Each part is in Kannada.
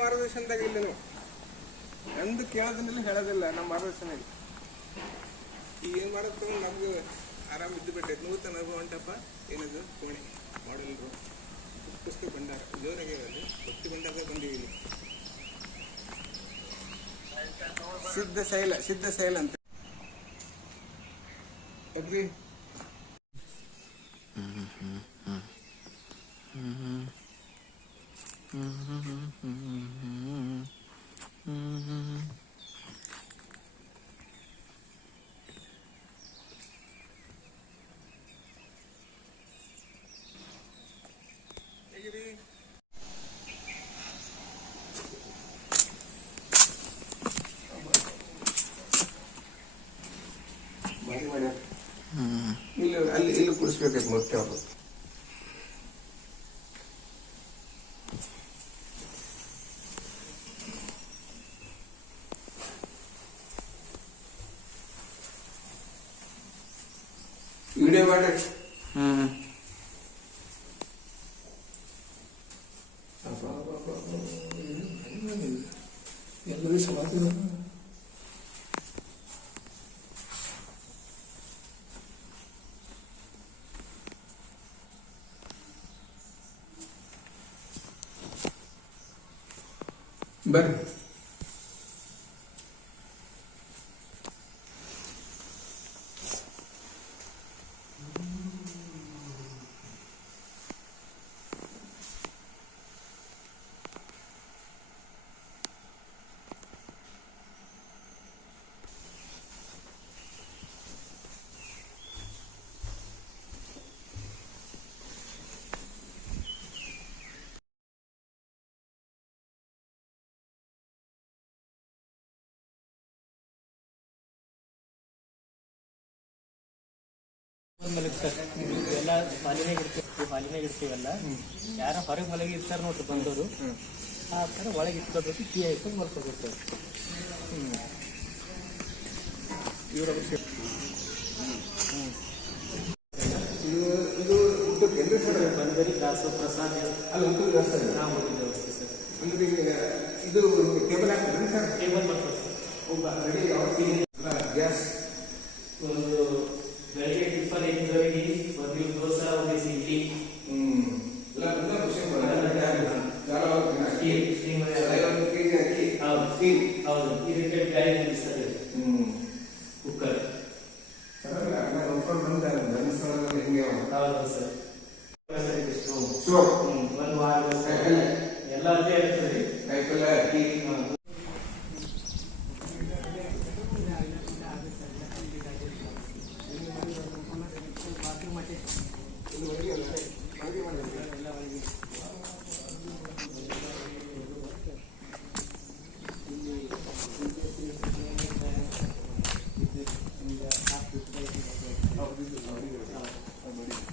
ಮಾರ್ಗದರ್ಶನದಾಗ ಇಲ್ಲ ನೀವು ಎಂದು ಕೇಳೋದಿಲ್ಲ ಹೇಳೋದಿಲ್ಲ ನಮ್ಮ ಮಾರ್ಗದರ್ಶನ ಈಗ ಏನು ಮಾಡೋದು ನಮ್ಗೆ ಆರಾಮ್ ಇದ್ದು ಬಿಟ್ಟೈತೆ. ನೂತನ ಅನುಭವ ಹೊಂಟಪ್ಪ ಏನದು? ಕೋಣೆ. ಮಾಡಲ್ರು ಪುಸ್ತಕ ಭಂಡಾರ. ಜೋರಾಗಿ ಇರೋದು ಭಕ್ತಿ ಭಂಡಾರ ಬಂದೀವಿ ಸಿದ್ಧ ಶೈಲ ಸಿದ್ಧ ಶೈಲ ಅಂತ. ಇಲ್ಲಿ ಅಲ್ಲಿ ಇಲ್ಲಿ ಕುಡಿಸ್ಬೇಕಾಯ್ತು ಮತ್ತೆ ಅವರು ವಿಡಿಯೋ ಮಾಡಿ ಹ್ಮ್ ಎಲ್ಲರಿಗೂ ಸಮಾಧಾನ ಬರ್ರಿ ಎಲ್ಲ ಹಾಲಿನಾಗ ಇರ್ತೀವಿ ಹಾಲಿನಾಗ ಇರ್ತೀವಲ್ಲ. ಯಾರ ಹೊರಗೆ ಮಲಗಿ ಇರ್ತಾರೆ ನೋಡ್ರಿ ಬಂದವರು. ಆ ಥರ ಒಳಗೆ ಇಟ್ಕೋಬೇಕು ಕೀ ಹಾಕೊಂಡು ಮಲ್ಕೋಬೇಕು. ಸರ್ ಬಂದರಿ ದಾಸು ಪ್ರಸಾದ ಅಲ್ಲಿ ಊಟದ ವ್ಯವಸ್ಥೆ ನಾವು ಹೋಗಿದ್ದೆ ವ್ಯವಸ್ಥೆ ಸರ್. ಅಂದ್ರೆ ಈಗ ಇದು ಟೇಬಲ್ ಹಾಕ್ತೀರಿ? ಸರ್ ಟೇಬಲ್ ಬರ್ತದೆ ಒಬ್ಬ ರೆಡಿ ಗ್ಯಾಸ್ ಒಂದು ಬೆಳಗ್ಗೆ ಟಿಫನ್ ಎಂಟುವರೆಗೆ ಒಂದು ದೋಸೆ ಒಂದು ಇಡ್ಲಿ ಹ್ಮ್ ಎಲ್ಲ ಎಲ್ಲ ಖುಷಿ ಅಕ್ಕಿ steam ಅಲ್ಲಿ ಐವತ್ತು ಕೆ ಜಿ ಅಕ್ಕಿ ಹೌದು ಸ್ಟೀಮ್ ಹೌದು ಇದಕ್ಕೆ ಬ್ಯಾಳಿ ನಿಲ್ಲಿಸ್ತದೆ ಹ್ಮ್ ಕುಕ್ಕರ್ ಪರವಾಗಿಲ್ಲ ಅನ್ನ ನೋಡ್ಕೊಂಡು ಬಂದ ಧರ್ಮಸ್ಥಳದಲ್ಲಿ ಹೆಂಗೆ ಹೌದು ಸರ್ ಸ್ಟೋವ್ ಸೊ ಒಂದು ವಾರ ಎಲ್ಲ ಅಲ್ಲೇ ಇರ್ತದೆ ಕಾಯಿಪಲ್ಯ ಅಕ್ಕಿ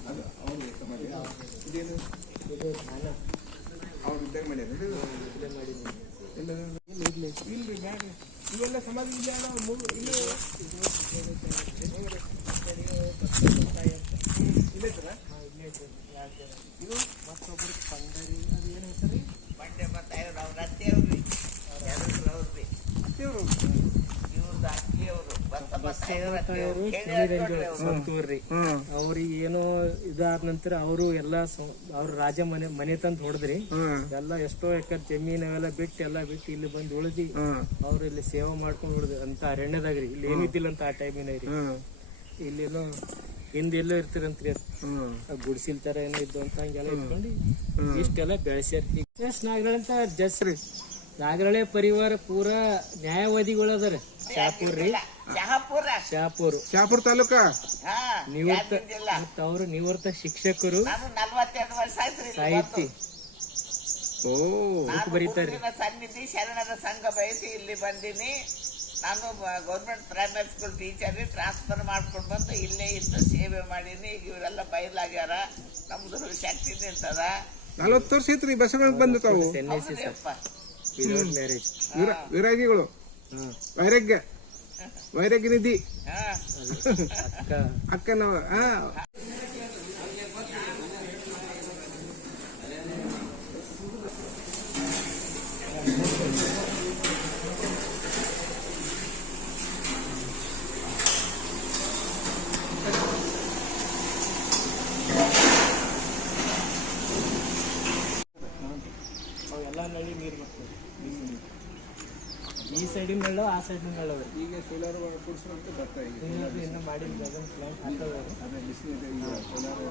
ಅದು ಅವ್ರು ಲೆಕ್ಕ ಮಾಡಿ ಇದೇನು ಇದು ಜ್ಞಾನ ಅವ್ರು ಇದ್ದಾಗ ಮಾಡ್ಯಾರ ಇದು ಇಲ್ಲೇ ಮಾಡಿದ್ದೀನಿ ಎಲ್ಲ ಇಲ್ರಿ ಬ್ಯಾಡ ಇವೆಲ್ಲ ಸಮಾಜ ವಿಜ್ಞಾನ ಇಲ್ಲೇ ಸರ್ ಇದು ಮತ್ತೊಬ್ಬರು ಪಂಡರಿ ಅದು ಏನು ಹೆಸರು ಮಂಡ್ಯ ಮತ್ತು ಅವ್ರು ಅವ್ರ ಅತ್ತೆಯವ್ರಿ ಎಲ್ಲರೂ ಅವ್ರಿ ಅತ್ತೆಯವರು ಇವ್ರದ್ದು ಅತ್ತಿಯವರು ಬಸವತಾಯರು ಸಂತೂರ್ರಿ. ಅವ್ರಿಗೆ ಏನೋ ಇದಾದ ನಂತರ ಅವರು ಎಲ್ಲಾ ಅವ್ರ ರಾಜ ಮನೆ ಮನೆ ತಂದ್ ಹೊಡೆದ್ರಿ. ಎಲ್ಲಾ ಎಷ್ಟೋ ಎಕರೆ ಜಮೀನ್ ಅವೆಲ್ಲ ಬಿಟ್ಟು ಎಲ್ಲಾ ಬಿಟ್ಟು ಇಲ್ಲಿ ಬಂದು ಉಳಿದಿ. ಅವ್ರು ಇಲ್ಲಿ ಸೇವೆ ಮಾಡ್ಕೊಂಡು ಉಳಿದು ಅಂತ ಅರಣ್ಯದಾಗ್ರಿ. ಇಲ್ಲಿ ಏನಿದ್ದಿಲ್ಲ ಅಂತ ಆ ಟೈಮಿನಾಗ್ರಿ ಇಲ್ಲೇನೋ ಹಿಂದೆಲ್ಲೋ ಇರ್ತಿರಂತ್ರಿ ಗುಡಿಸಿಲ್ ತರ ಏನೋ ಇದ್ದು ಅಂತ ಹಂಗೆಲ್ಲ ಇಟ್ಕೊಂಡು ಇಷ್ಟೆಲ್ಲ ಬೆಳೆಸ್ಯಾರ. ಜಸ್ ಜಸ್ರಿ. ನಾಗರಳೆ ಪರಿವಾರ ಪೂರಾ ನ್ಯಾಯವಾದಿಗಳು ಅದಾರ. ಶಾಪುರ್ ರೀ ಶಹಾಪುರ. ಶಾಪುರ್ ಶಾಪುರ ತಾಲೂಕ? ಹಾ ನಿವೃತ್ತ ಮತ್ತ ಅವರು ನಿವೃತ್ತ ಶಿಕ್ಷಕರು ನಾನು ನಲ್ವತ್ತೆರಡು ವರ್ಷ ಆಯ್ತು ಇಲ್ಲಿ ಸಾಹಿತಿ. ಓ. ನಾನು ಬರೀತಾರೆ. ಗುರುವಿನ ಸನ್ನಿಧಿ ಶರಣರ ಸಂಘ ಬಯಸಿ ಇಲ್ಲಿ ಬಂದೀನಿ. ನಾನು government primary school teacher transfer ಮಾಡ್ಕೊಂಡು ಬಂದು ಇಲ್ಲೇ ಇದ್ದು ಸೇವೆ ಮಾಡೀನಿ. ಈಗ ಇವರೆಲ್ಲ ಬಯಲಾಗ್ಯಾರ. ನಮ್ದು ಶಕ್ತಿ ನಿಂತದ. ನಲವತ್ತು ವರ್ಷ ಐತ್ರಿ ಬಸವಣ್ಣ ಬಂದು ತಾವು? ಎನ್ ಎಸ್ ಮ್ಯಾರೇಜ್ ವಿರ ವಿರಾಗಿಗಳು ಹ್ಮ್. Mayre gini di. Ah. Ha. Akka. Akka na. Ha. Ah. Oh. Ya, ಈ ಸೈಡ್ ನಳ್ಳು ಆ ಸೈಡ್ ನಳ್ಳು ಈಗ ಸೋಲಾರ್ ಕೂಡಿಸ್ಬೇಕು ಬರ್ತಾ ಇದೆ. ಇನ್ನೂ ಮಾಡಿಲ್ಲ ಪ್ಲಾಂಟ್ ಹಾಕೋದು ಅದೇ ಬಿಸಿಲಿದೆ ಈಗ ಸೋಲಾರ್